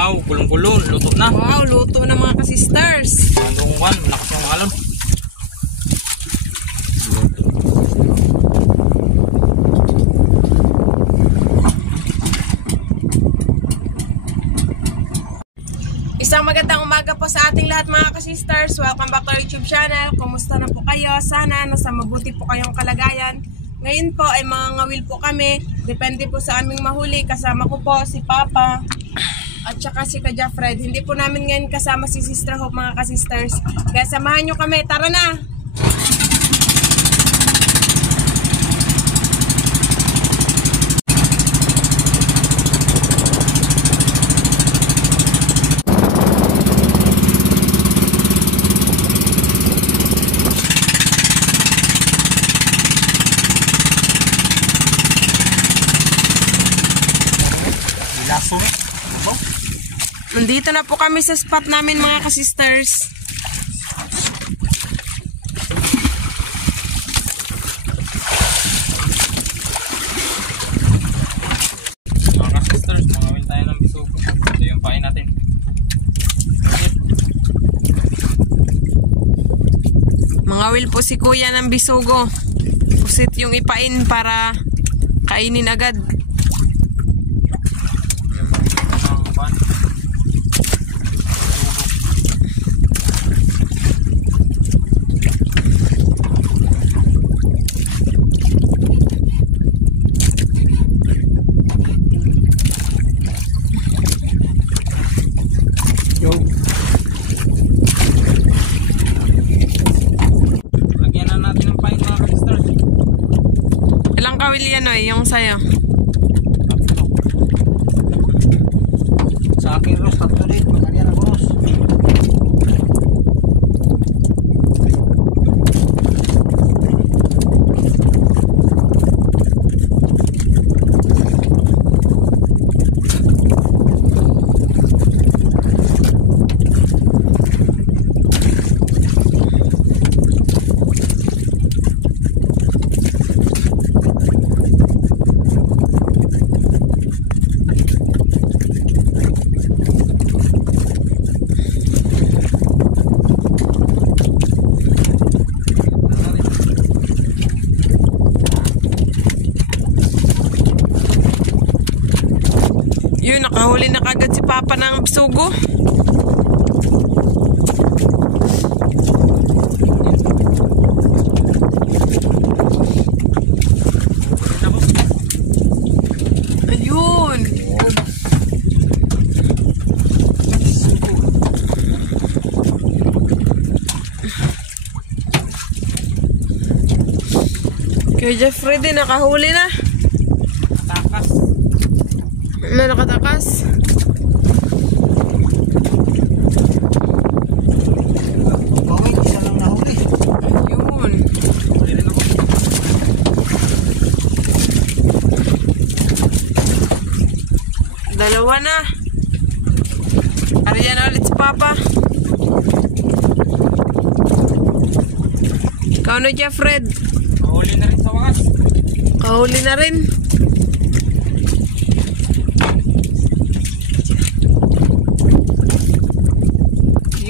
Wow, kulong-kulong. Luto na. Wow, luto na mga ka-sisters. Hanggang one, malakas yung alon. Isang magandang umaga po sa ating lahat mga ka-sisters. Welcome back to our YouTube channel. Kumusta na po kayo? Sana nasa mabuti po kayong kalagayan. Ngayon po ay mga ngawil po kami. Depende po sa aming mahuli. Kasama ko po si Papa at saka si Kaja Fred. Hindi po namin ngayon kasama si Sister Hope mga ka-sisters. Kaya samahan nyo kami. Tara na! Nandito na po kami sa spot namin mga ka-sisters. Mga ka-sisters, mangawin tayo ng bisugo. Ito yung pain natin. Mangawil po si Kuya ng bisugo. Pusit yung ipain para kainin agad. Yung sayo. Sa akin Ros, tatlo din. Magkanya na Ros. Yun, nakahuli na kagad si Papa ng bisugo. Ayun. Kaya Jeffrey din nakahuli na. Na nakatakas. Bawin, isa lang nahuli. Ayun. Huli rin ako. Dalawa na. Ariyan na ulit si Papa. Ikaw na dyan, Fred. Mahuli na rin sa wakas. Kahuli na rin.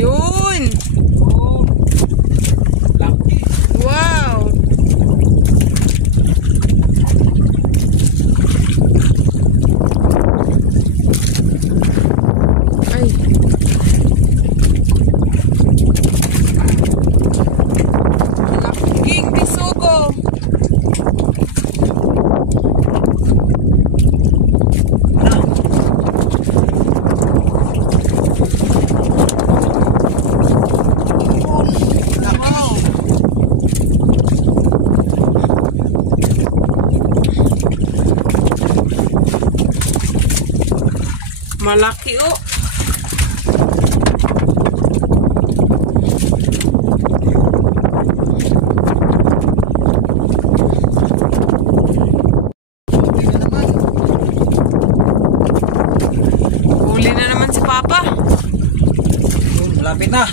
Yun! Oh, lucky. Wow! Ay! Laking bisugo! Malaki oh. Huli na naman si Papa. Malapit na.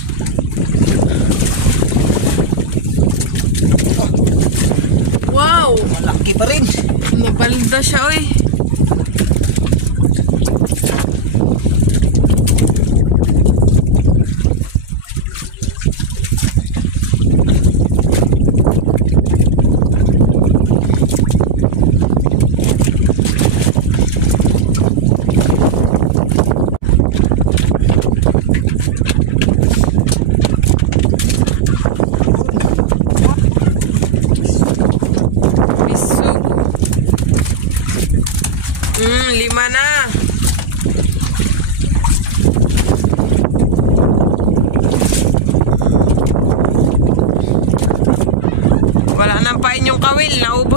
Wow! Malaki pa rin. Nabalda siya oy.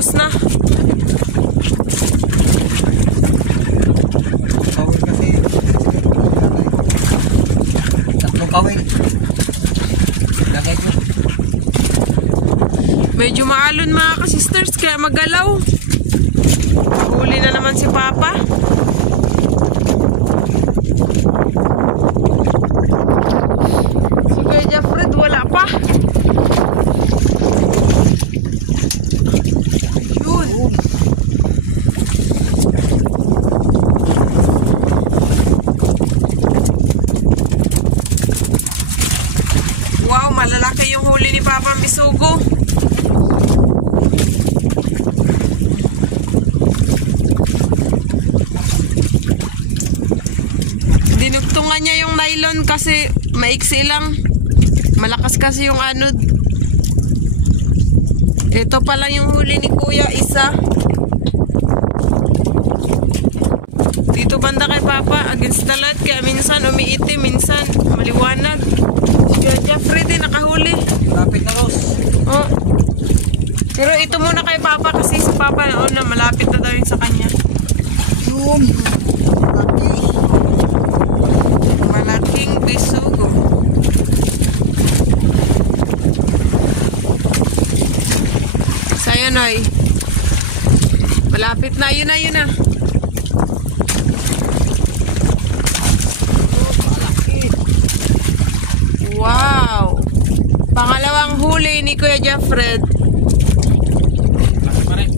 ubos na. Kawil kasi. Tatlong kawil. Lagay ko. Medyo maalon mga ka-sisters, kaya magalaw. Huli na naman si Papa. Si Kuya Jeffred, wala pa. Yun. Wow, malalaki yung huli ni Papa Misugo. Dinugtungan niya yung nylon kasi maiksi lang. Malakas kasi yung anod. Ito pala yung huli ni Kuya, isa. Dito banda kay Papa, against the light, kaya minsan umiitim, minsan maliwanag. Kuya Jeffrey din nakahuli. Lapit na, Ros. Oh. Pero ito muna kay Papa kasi si Papa na malapit na daw yun sa kanya. Yun. Laki. Malaking bisugo. Sa'yo, Noy. Malapit na. Yun na, yun na. Wow! Pangalawang huli ni Kuya Jeffred. Laki pa rin.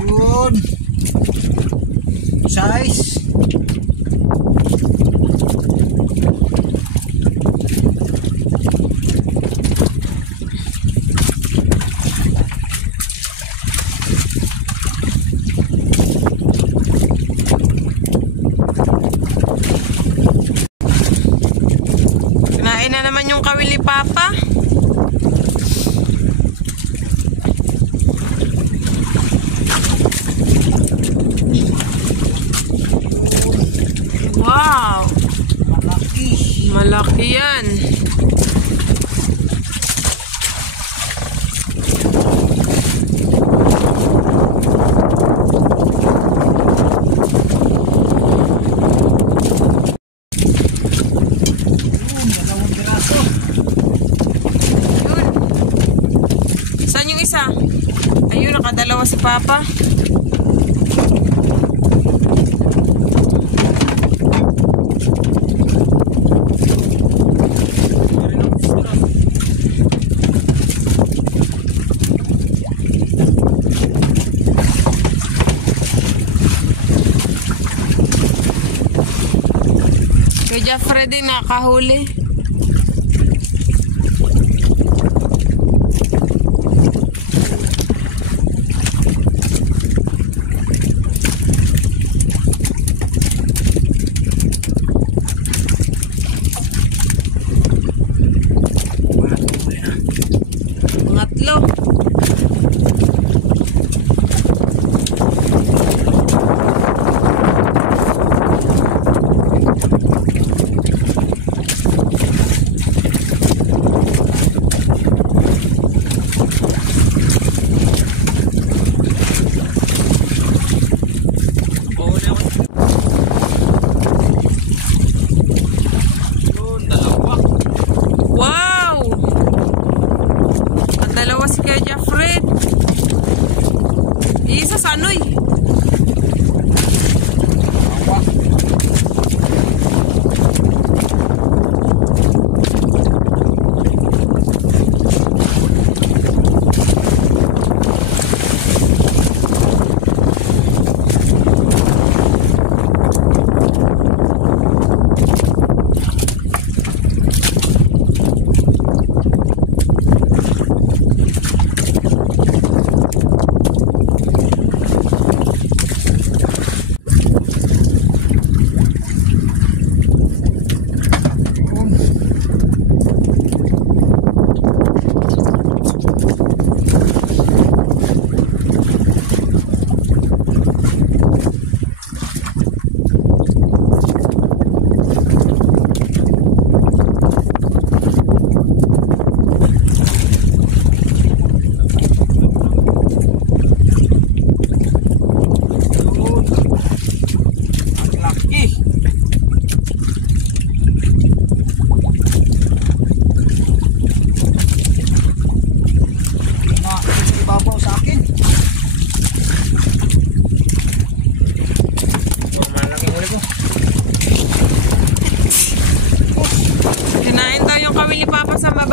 Yun. Size. Kinain na naman yung kawil ni Papa. Wow! Malaki. Malaki yan. Yun, dalawang piraso. Yun. Saan yung isa? Ayun, nakadalawa si Papa. Kay Jeffrey din nakahuli. Pangatlo.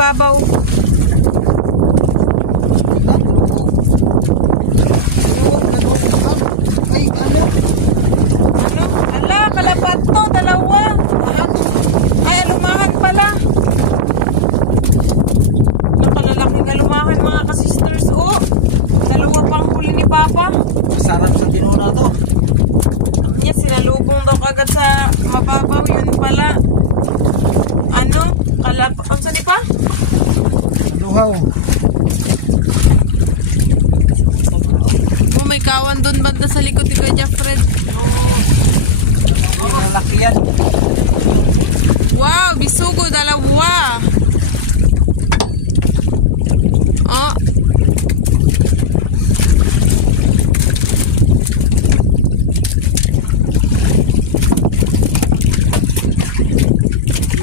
ibabaw. Ay, ano? Ano? Ala, kalapat to, dalawa. Ay, alumahan pala. Nakalalaking alumahan mga kasisters. Oh, dalawa pang huli ni Papa. Sarap sa tinuna to. Yan, sinalubong daw kagad sa mababaw. Yun pala. Ano? Ang sani pa? Luhaw. Oh, may kawan doon banda sa likod ni Kuya Fred. Ay, malaki yan. Wow, bisugo, dalawa. Oh.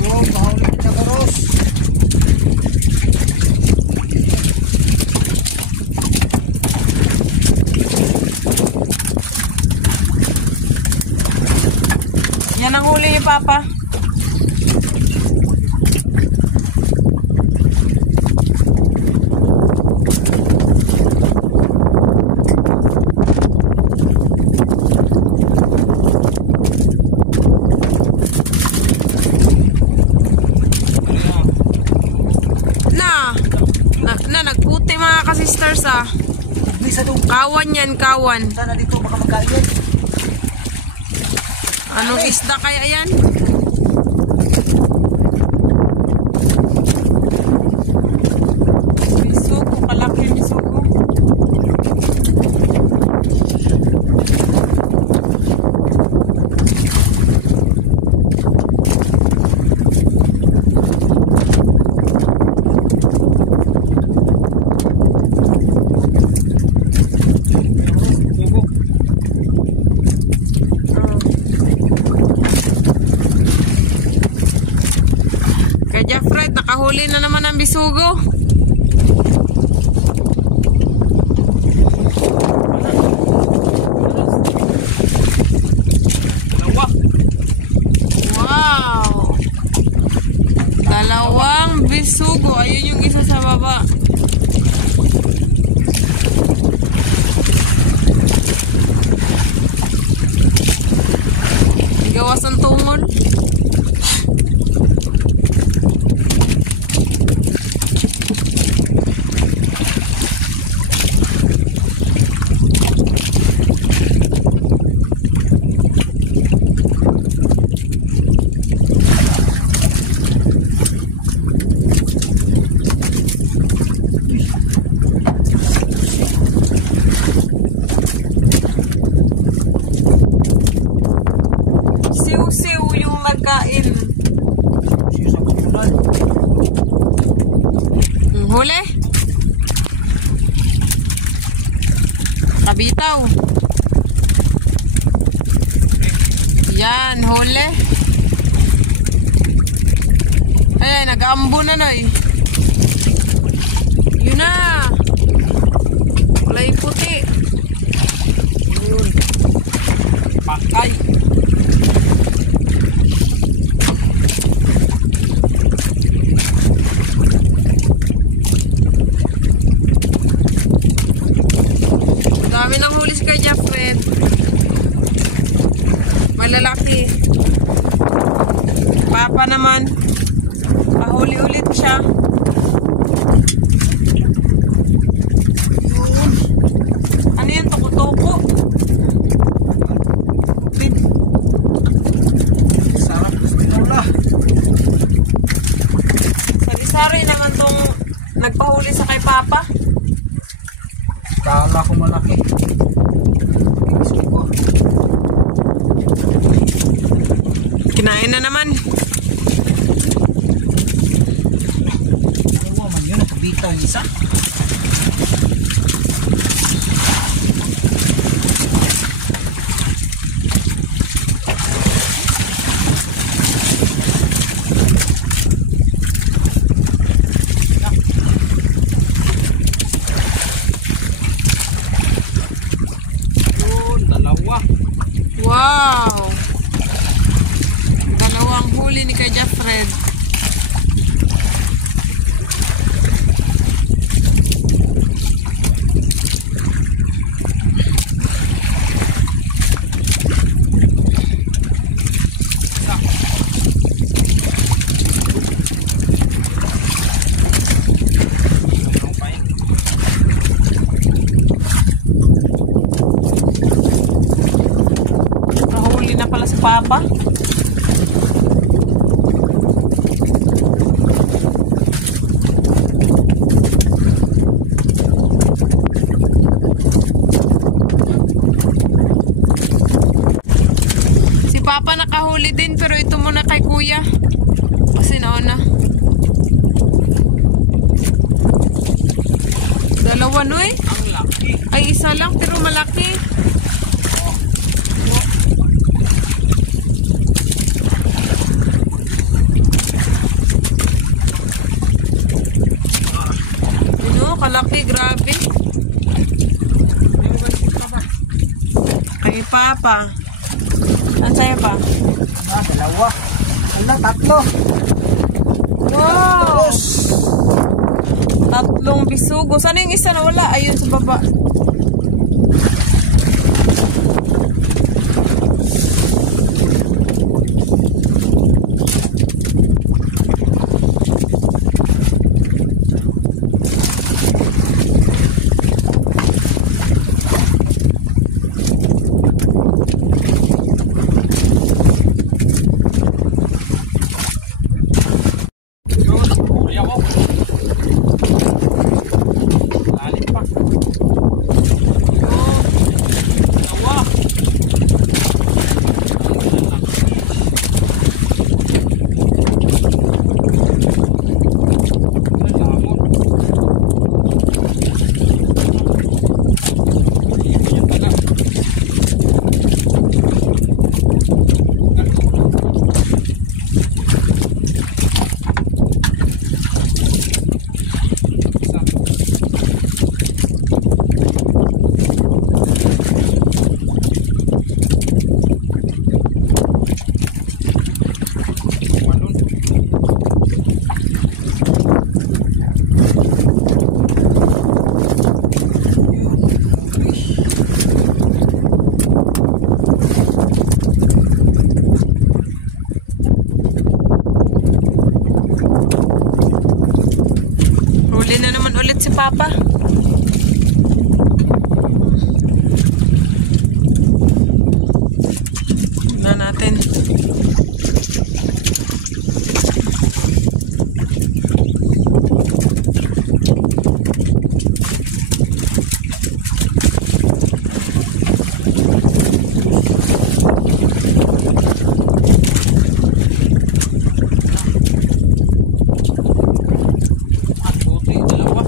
Wow, mahuli na karos. Yan ang huli ni Papa. Nagputi mga kasisters ah. Bisa dong. Kawan yan, kawan. Sana dito baka magkain. Anong isda kaya yan? Bisugo, kalaki yung bisugo. Kaya Fred, nakahuli na naman ang bisugo. Wow! Dalawang bisugo. Ayun yung isa sa baba. Gawas ang tungol. Siw-siw yung nagkain. Siya sa pagkunan. Huli. Kabitaw. Yan, huli. Ay, nag-aambo na na eh. Yun na. Kulay puti. Yun. Pakay. Dami ng huli si Kuya Fred. Malalaki. Papa naman. Pahuli ulit siya. Yun. Ano yan? Toko-toko. Sarap sa tinuna. Sari-sari naman tong nagpahuli sa kay Papa. Kala ko malaki. Gusto ko. Kinain na naman. Ayaw man yun. Nakabitaw yung isa. Yun. Dalawa. Wow! Dalawang huli ni Kuya Fred. Papa. Si Papa nakahuli din pero ito muna kay Kuya. Kasi nauna. Dalawa no eh. Ang laki. Ay isa lang pero malaki. Ano, kalaki, grabe. Kay Papa. Saan sa'yo pa? Dalawa. Ala, tatlo. Wow! Tapos, Tatlong bisugo. Sana yung isa na wala? Ayun sa baba. Kuya ko. Lalim pa. Dalawa. Huli na naman ulit si Papa. Na natin. ang buti, dalawa.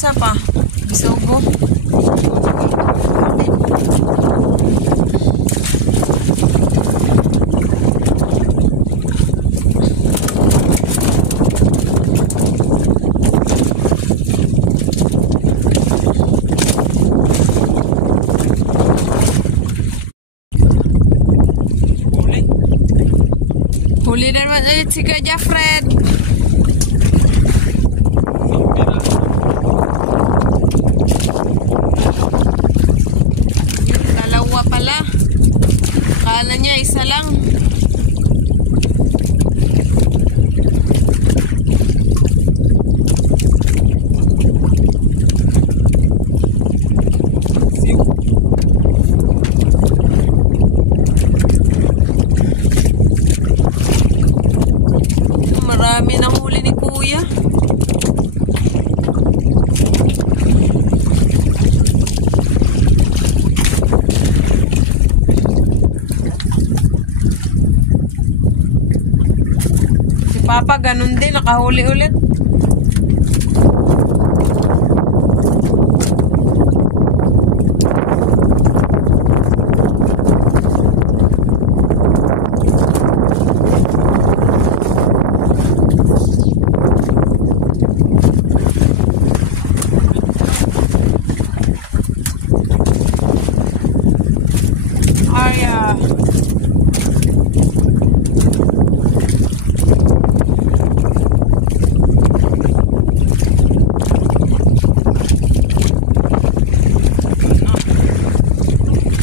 isa pa. Bisugo. Huli na naman ulit si Kuya Fred. Dalawa pala. Kala niya isa lang. Marami nang huli ni Kuya. Si Papa ganun din, nakahuli ulit. Arya.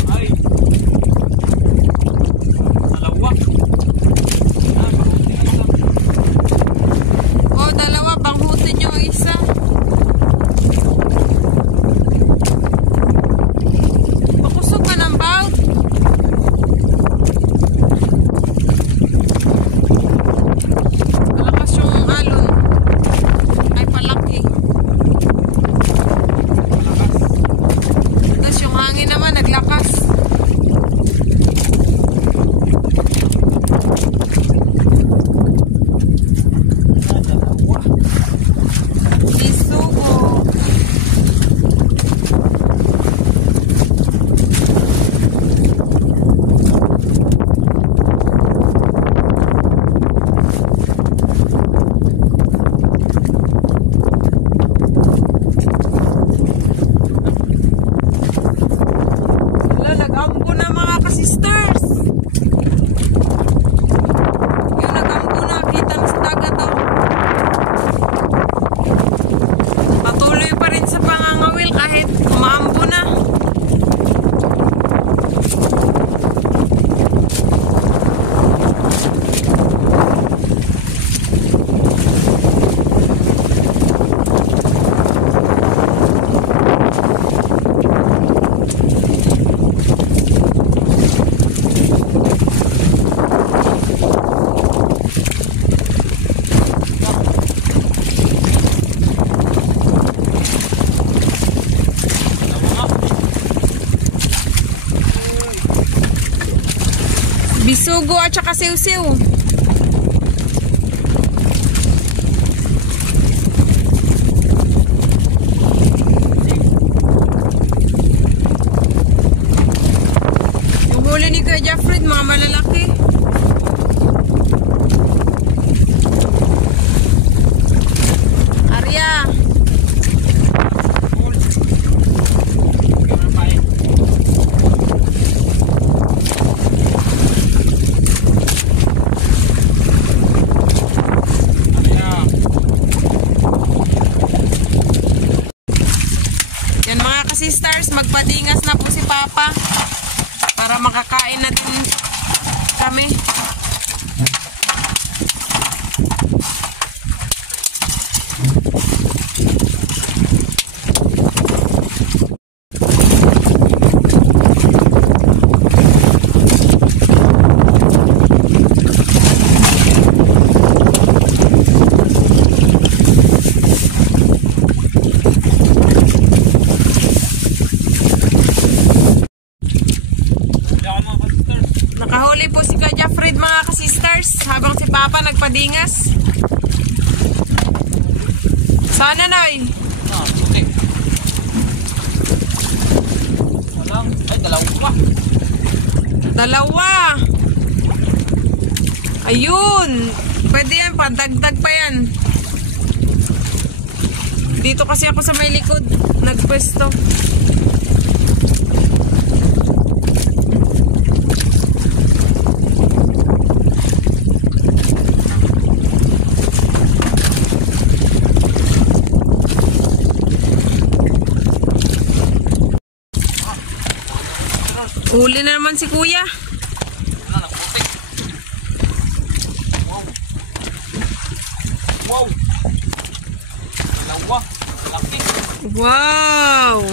Ay. Dalawa. Oh, dalawa. Panghutin nyo ang isa. Pakusog ka ng bawt. Malakas yung alon. Ay, palaki. Tapos yung hangin naman, naglakas. Dalawa. Bisugo. Wala, nag-ambo na mga kasisters. Yung nag-ambo na, kita na sa dagat oh. Patuloy pa rin sa pangangawil kahit umaambo na. Bisugo at saka siw-siw. Yung huli ni Kuya Fred, mga malalaki. Arya. Yan mga kasisters, magpadingas na po si Papa para makakain natin kami. Nakahuli po si Kuya Fred mga kasisters habang si Papa nagpadingas. Sana Nay. Ah, okay. Dalawa. Ayun. Pwede yan pa. Dagdag pa yan. Dito kasi ako sa may likod. Nagpwesto. Huli na naman si kuya. Wala, naputik. Wow. Wow. Dalawa. Laki. Wow!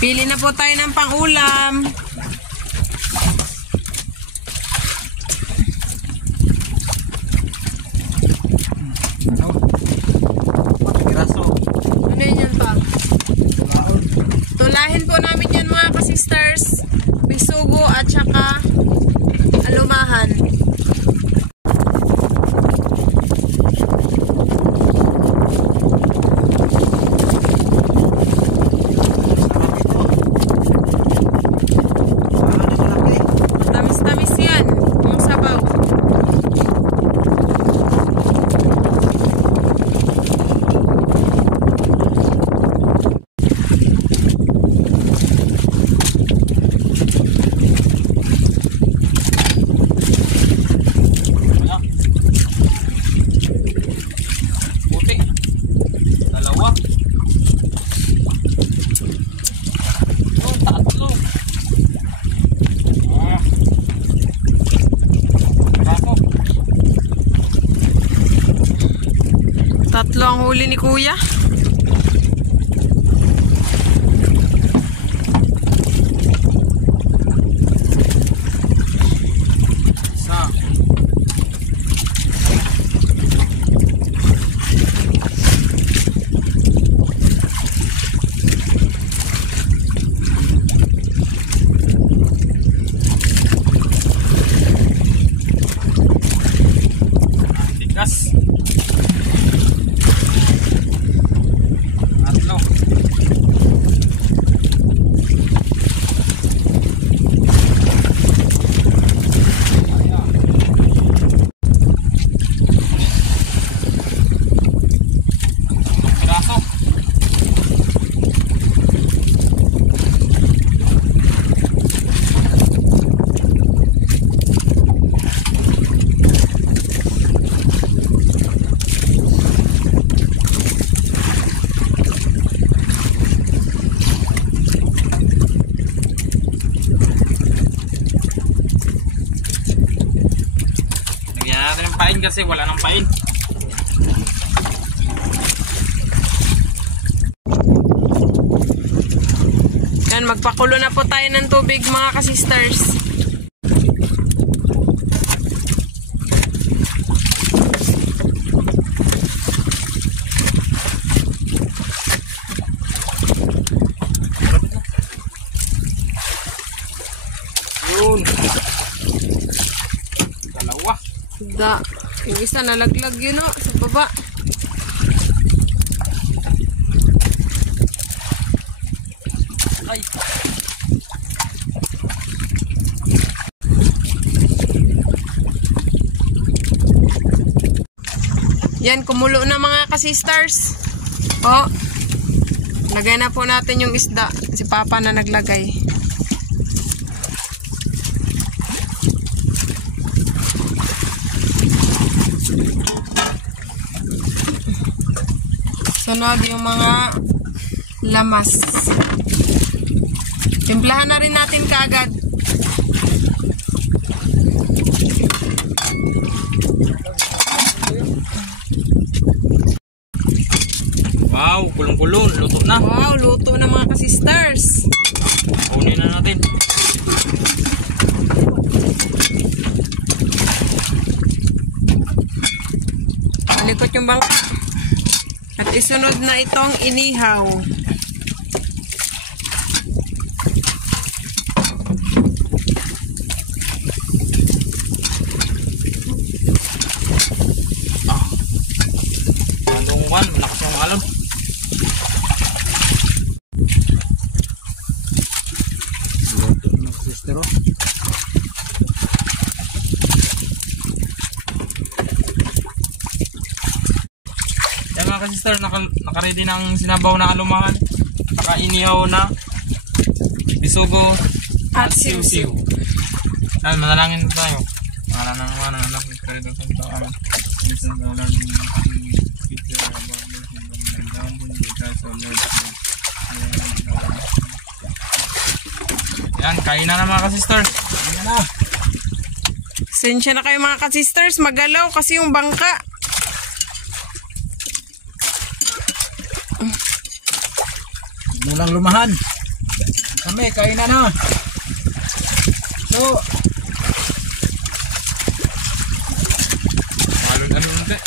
Pili na po tayo ng pang-ulam. Ano yun yan pa? Tulahin po namin yan mga kasisters. Bisugo at saka alumahan. Tamis-tamis yan. Yung sabaw. Puti. Dalawa. Oh, tatlo. Bago. Tatlo ang huli ni kuya. Isa. Tigas. pain kasi wala nang pain. Yan, magpakulo na po tayo ng tubig mga ka-sisters. Yun. Dalawa. Yung isa nalaglag yun o, sa baba. Ay. Yan, kumulo na mga ka-sisters. O, lagay na po natin yung isda. Si Papa na naglagay. Sunod yung mga lamas. Timplahan na rin natin kaagad. Wow, kulong-kulong. Luto na. Wow, luto na mga ka-sisters. Kunin na natin. Likot yung bangka. At isunod na itong inihaw. Anong one? Malakas yung alon. Luto ng sister. Yan mga ka-sister, naka-ready na ang sinabaw na alumahan. Naka-inihaw na bisugo At siw-siw. Yan, manalangin tayo. Pangalan ng mga anak ng Espiritu Santo. Amen. Isang kawalan din ng picture of our Lord in the down din because of Lord. Yan, kain na mga ka-sister. Ayan na. Sensya na kayo mga ka-sisters. Magalaw kasi yung bangka. Mulang lumahan. Kami, kain na. So, Alon-alon ulit.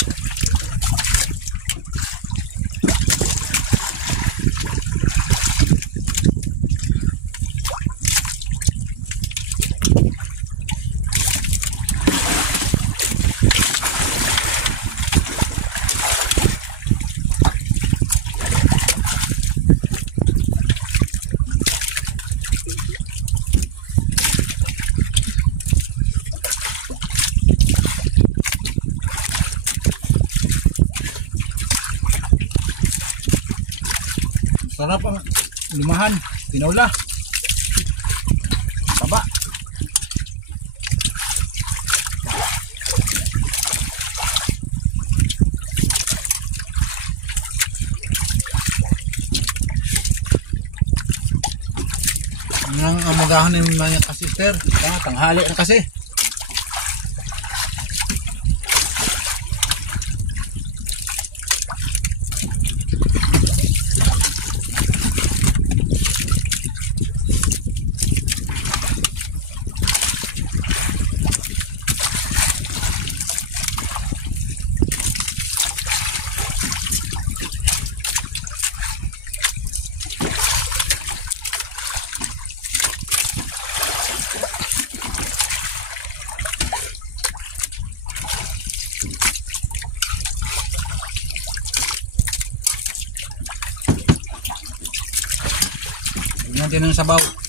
sarap ang lumahan. Tinaula. Taba. Ang amagahan ng mga kasister. Tanghali na kasi. Natin ng sabaw.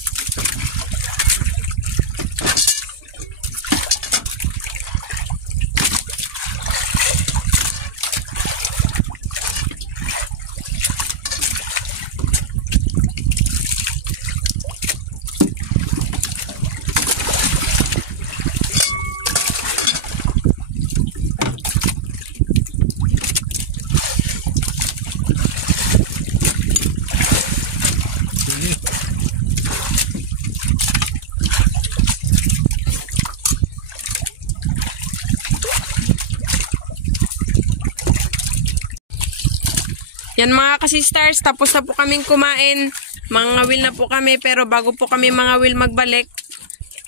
Yan mga kasisters, tapos na po kaming kumain. Mga will na po kami, pero bago po kami mga will magbalik,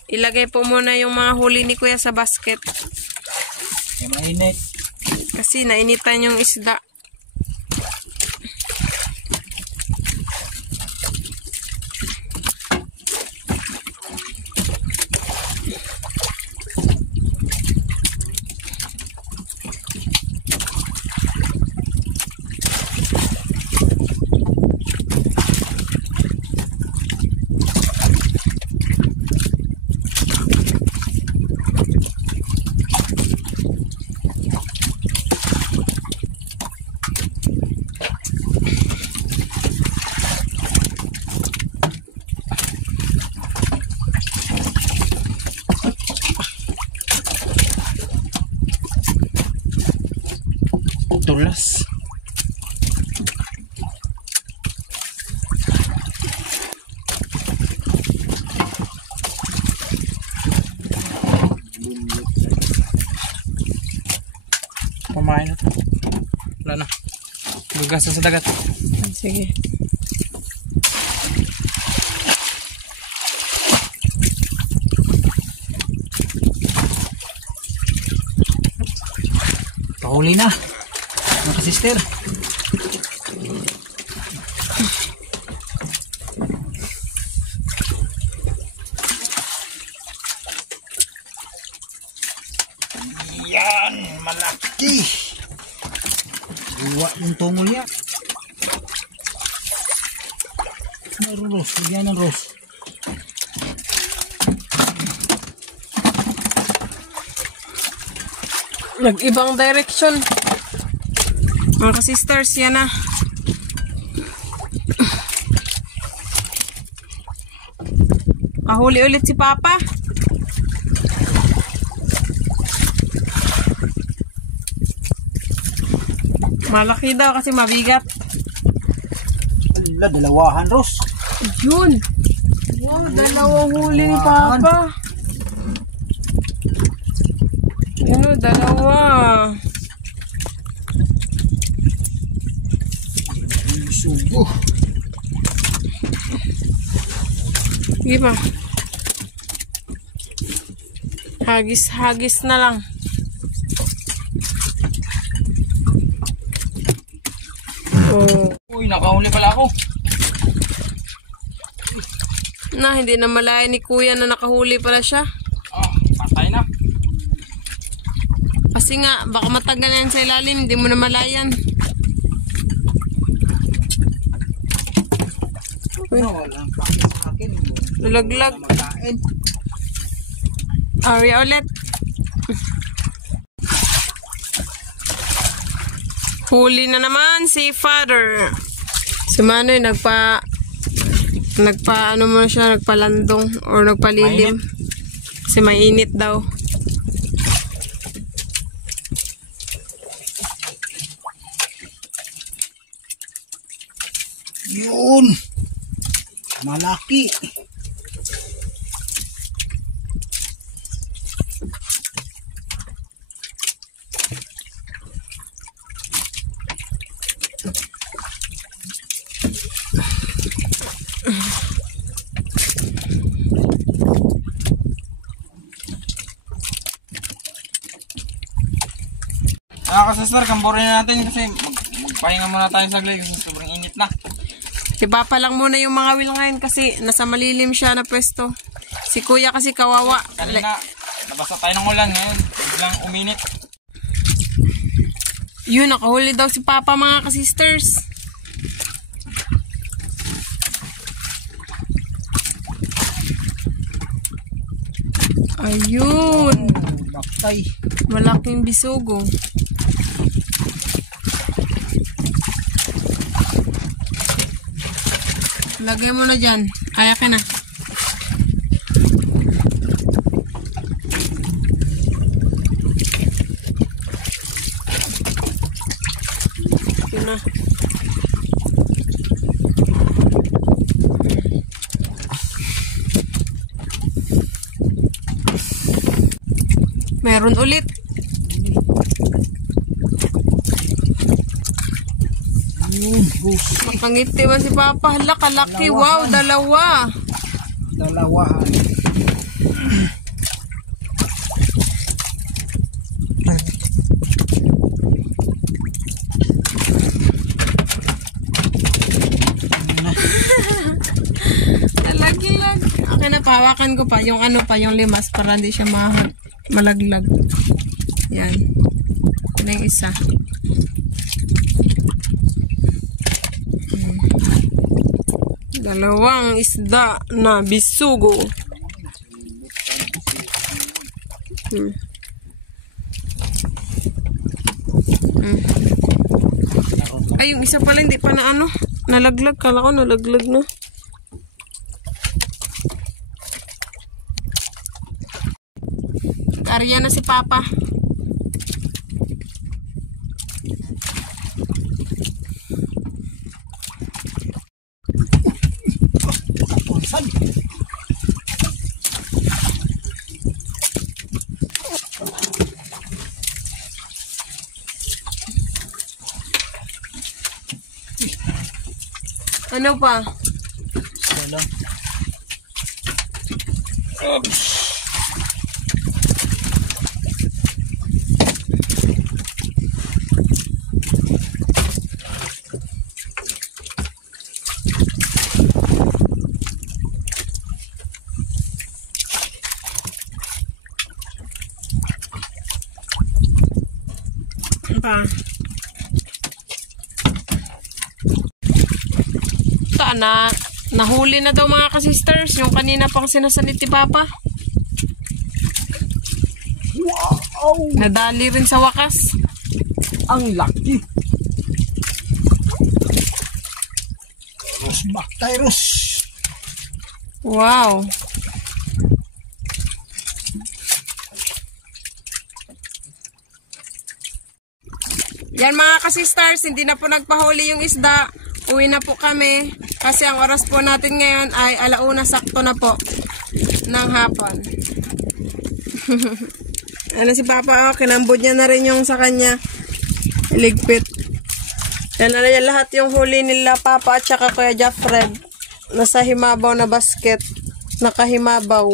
ilagay po muna yung mga huli ni Kuya sa basket. Yung mainit. Kasi nainitan yung isda. Tulas. Kumain na to. Wala na. Lugasan sa dagat. Sige. Pahuli na. Mga sister. Yan, malaki. Buwa yung tungol yan. Meron Ros, yan ang Ros. Nag-ibang direction. Mga sisters, yan na. Kahuli ulit si Papa. Malaki daw kasi mabigat. Ala, dalawahan Ros. Yun. Wow, dalawang huli ni Papa. Ano, dalawa. Subo. Sige pa. Hagis na lang. Oh. Uy, nakahuli pala ako. Na, hindi na malayan ni Kuya na nakahuli pala siya. Oh, patay na. Kasi nga, baka matagal na yan sa ilalim, hindi mo na malayan. Uy, Walang pangit sa akin. nalaglag. Magkain. Arya ulit. Huli na naman si Father. Si Manoy ano mo siya, nagpalandong or nagpalilim. Kasi mainit daw. Yun. Malaki. Sister, kamburin na natin kasi magpahinga muna tayo saglit kasi sobrang init na. Ipapa lang muna yung mga will ngayon kasi nasa malilim siya na pwesto. Si Kuya kasi kawawa. Kanina, nabasa tayo ng ulan ngayon. Biglang uminit. Yun, nakahuli daw si Papa mga kasisters. Ayun. Bakay. Malaking bisugo. Lagay mo na dyan. Kaya ka na. Yun na. Meron ulit. Yun. Bus. Makangiti man si Papa. Hala, kalaki. Wow, dalawa. Dalawahan. Lagi-lag. Okay na, pawakan ko pa. Yung ano pa, yung limas para hindi siya malaglag. Yan. Yan yung isa. Dalawang isda na bisugo. Ay, yung isa pala hindi pa na ano. Nalaglag. Kala ko nalaglag na. Arya na si Papa. Ano pa? Hello. Pa. Nahuli na daw mga kasisters yung kanina pang sinasanit ni Papa. Wow! Nadali rin sa wakas. Ang laki. Rosbactyrus. Wow. Yan mga kasisters, hindi na po nagpahuli yung isda. Uwi na po kami kasi ang oras po natin ngayon ay 1:00 sakto na po ng hapon. Ano si Papa, oh, kinambod niya na rin yung sa kanya ligpit. Yan na rin lahat yung huli nila Papa at saka Kuya Jeffred. Nasa himabaw na basket. Nakahimabaw.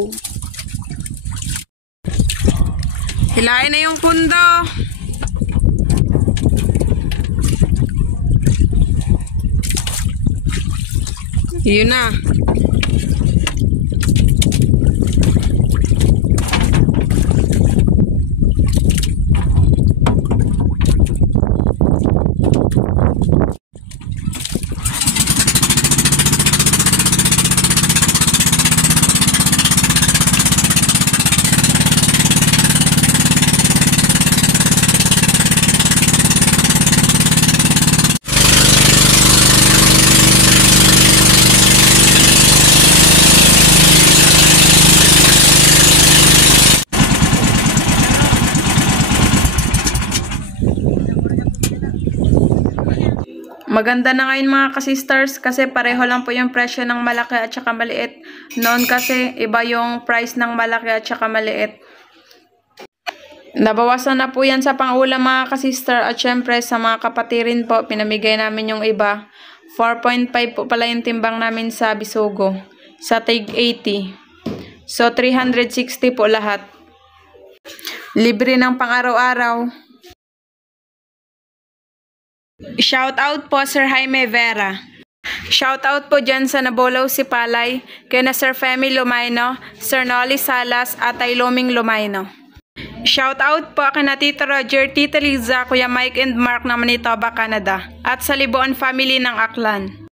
Hilain na yung pundo. Yun na. Maganda na ngayon mga kasisters kasi pareho lang po yung presyo ng malaki at saka maliit. Noon kasi iba yung price ng malaki at saka maliit. Nabawasan na po yan sa pangulam mga kasister at syempre sa mga kapatirin po pinamigay namin yung iba. 4.5 po pala yung timbang namin sa bisugo. Sa tig 80. So 360 po lahat. Libre ng pang-araw-araw. Shout out po Sir Jaime Vera. Shout out po dyan sa Nabolaw si Palay, kay na Sir Femi Lumayno, Sir Nolly Salas at Ailoming Lumayno. Shout out po kay na Tito Roger, Tita Liza, Kuya Mike and Mark ng Manitoba, Canada at sa Liboan family ng Aklan.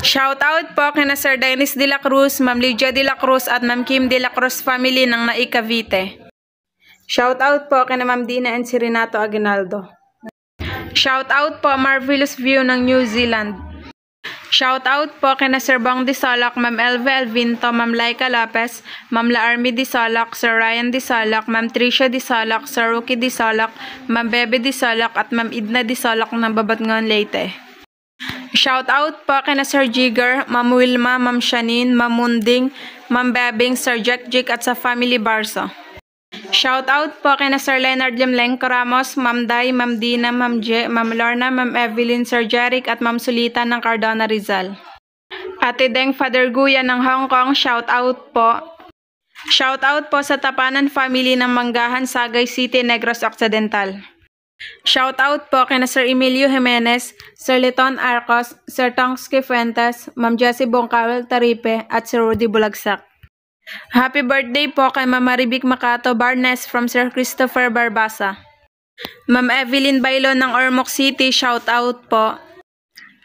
Shout out po kay na Sir Dennis de la Cruz, Ma'am Lydia de la Cruz at Ma'am Kim de la Cruz family ng Nai Cavite. Shout out po kay na Ma'am Dina and si Renato Aguinaldo. Shout out po Marvelous View ng New Zealand. Shout out po kay na Sir Bong de Salak, Ma'am Elva Elvinto, Ma'am Laika Lopez, Ma'am La Army de Salak, Sir Ryan de Salak, Ma'am Tricia de Salak, Sir Rookie de Salak, Ma'am Bebe de Salak at Ma'am Idna de Salak ng Babatngon Leyte. Shout out po kay na Sir Jigger, Ma'am Wilma, Ma'am Shanine, Ma'am Munding, Ma'am Bebing, Sir Jack Jik at sa Family Barso. Shoutout po kay na Sir Leonard Limlengco Ramos, Ma'am Day, Ma'am Dina, Ma'am Je, Ma'am Lorna, Ma'am Evelyn, Sir Jeric at Ma'am Sulita ng Cardona Rizal. Ate Deng Father Guya ng Hong Kong, shoutout po. Shoutout po sa Tapanan family ng Manggahan, Sagay City, Negros Occidental. Shoutout po kay na Sir Emilio Jimenez, Sir Liton Arcos, Sir Tongski Fuentes, Ma'am Jessie Bongkawel Taripe at Sir Rudy Bulagsak. Happy birthday po kay Ma'am Maribik Makato Barnes from Sir Christopher Barbasa. Ma'am Evelyn Bailo ng Ormoc City, shoutout po.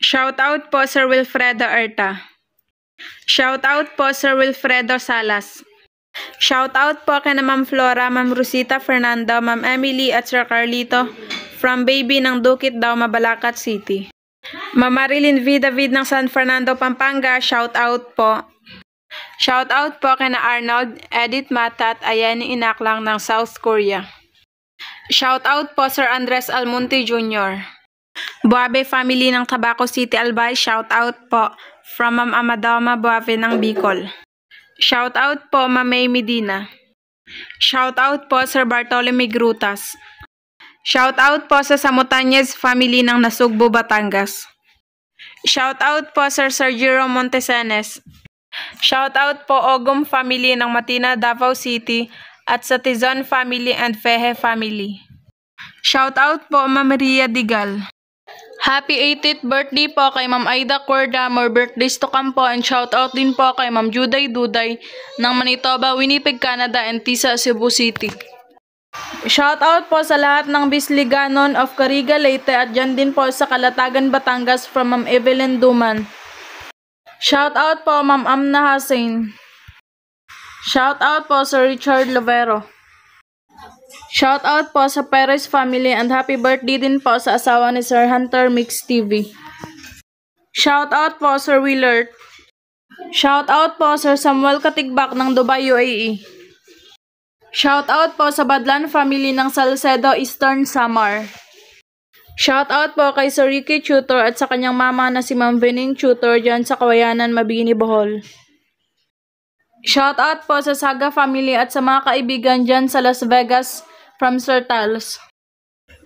Shoutout po Sir Wilfredo Erta. Shoutout po Sir Wilfredo Salas. Shoutout po kay na Ma'am Flora, Ma'am Rosita Fernando, Ma'am Emily at Sir Carlito from Baby ng Dukit Daw, Mabalacat City. Ma'am Marilyn V. David ng San Fernando, Pampanga, shoutout po. Shoutout po kay na Arnold, Edith Mata at Ayani Inaklang ng South Korea. Shoutout po Sir Andres Almonte Jr. Buabe family ng Tabaco City, Albay, shoutout po from Ma'am Amadoma Buabe ng Bicol. Shoutout po Ma'am May Medina. Shoutout po Sir Bartolome Grutas. Shoutout po sa Samutañez family ng Nasugbu, Batangas. Shoutout po Sir Sergio Montesenes. Shoutout po Ogum family ng Matina, Davao City at sa Tizon family and Fehe family. Shoutout po Ma'am Maria Digal. Happy 80th birthday po kay Ma'am Aida Corda, more birthdays to come po, and shoutout din po kay Ma'am Juday Duday ng Manitoba, Winnipeg, Canada and Tisa, Cebu City. Shoutout po sa lahat ng Bisliganon of Cariga, Leyte at dyan din po sa Calatagan, Batangas from Ma'am Evelyn Duman. Shoutout po Ma'am Amna Hussein. Shoutout po Sir Richard Lovero. Shoutout po sa Perez family and happy birthday din po sa asawa ni Sir Hunter Mix TV. Shoutout po Sir Willard. Shoutout po Sir Samuel Katigbak ng Dubai, UAE. Shoutout po sa Badlan family ng Salcedo, Eastern Samar. Shoutout po kay Sir Ricky Tutor at sa kanyang mama na si Ma'am Bening Tutor dyan sa Kawayanan, Mabini, Bohol. Shoutout po sa Saga family at sa mga kaibigan dyan sa Las Vegas from Sir Tals.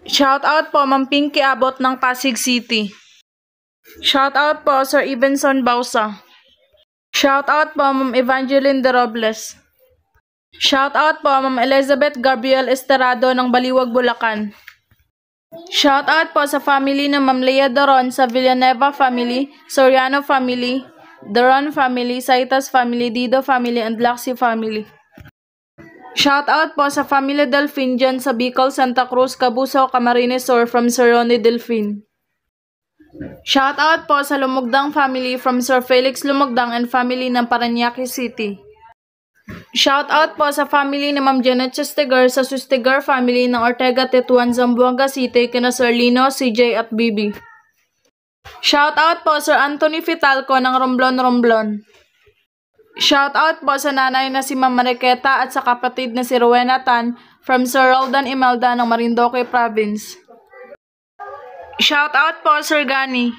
Shoutout po Ma'am Pinky Abot ng Pasig City. Shoutout po Sir Evenson Bausa. Shoutout po Ma'am Evangeline De Robles. Shoutout po Ma'am Elizabeth Gabriel Esterado ng Baliwag, Bulacan. Shoutout po sa family ng Ma'am Lea Doron sa Villanueva family, Soriano family, Doron family, Saitas family, Dido family, and Laxi family. Shoutout po sa family Delfin dyan sa Bicol, Santa Cruz, Cabusao, Camarines Sur from Sir Ronnie Delfin. Shoutout po sa Lumugdang family from Sir Felix Lumugdang and family ng Parañaque City. Shoutout po sa family ni Ma'am Janet Sustigar sa Sustigar family ng Ortega, Tetuan, Zamboanga City kina Sir Lino, CJ at Bibi. Shoutout po Sir Anthony Fitalco ng Romblon. Shoutout po sa nanay na si Ma'am Mariqueta at sa kapatid na si Rowena Tan from Sir Roldan Imelda ng Marinduque Province. Shoutout po Sir Gani.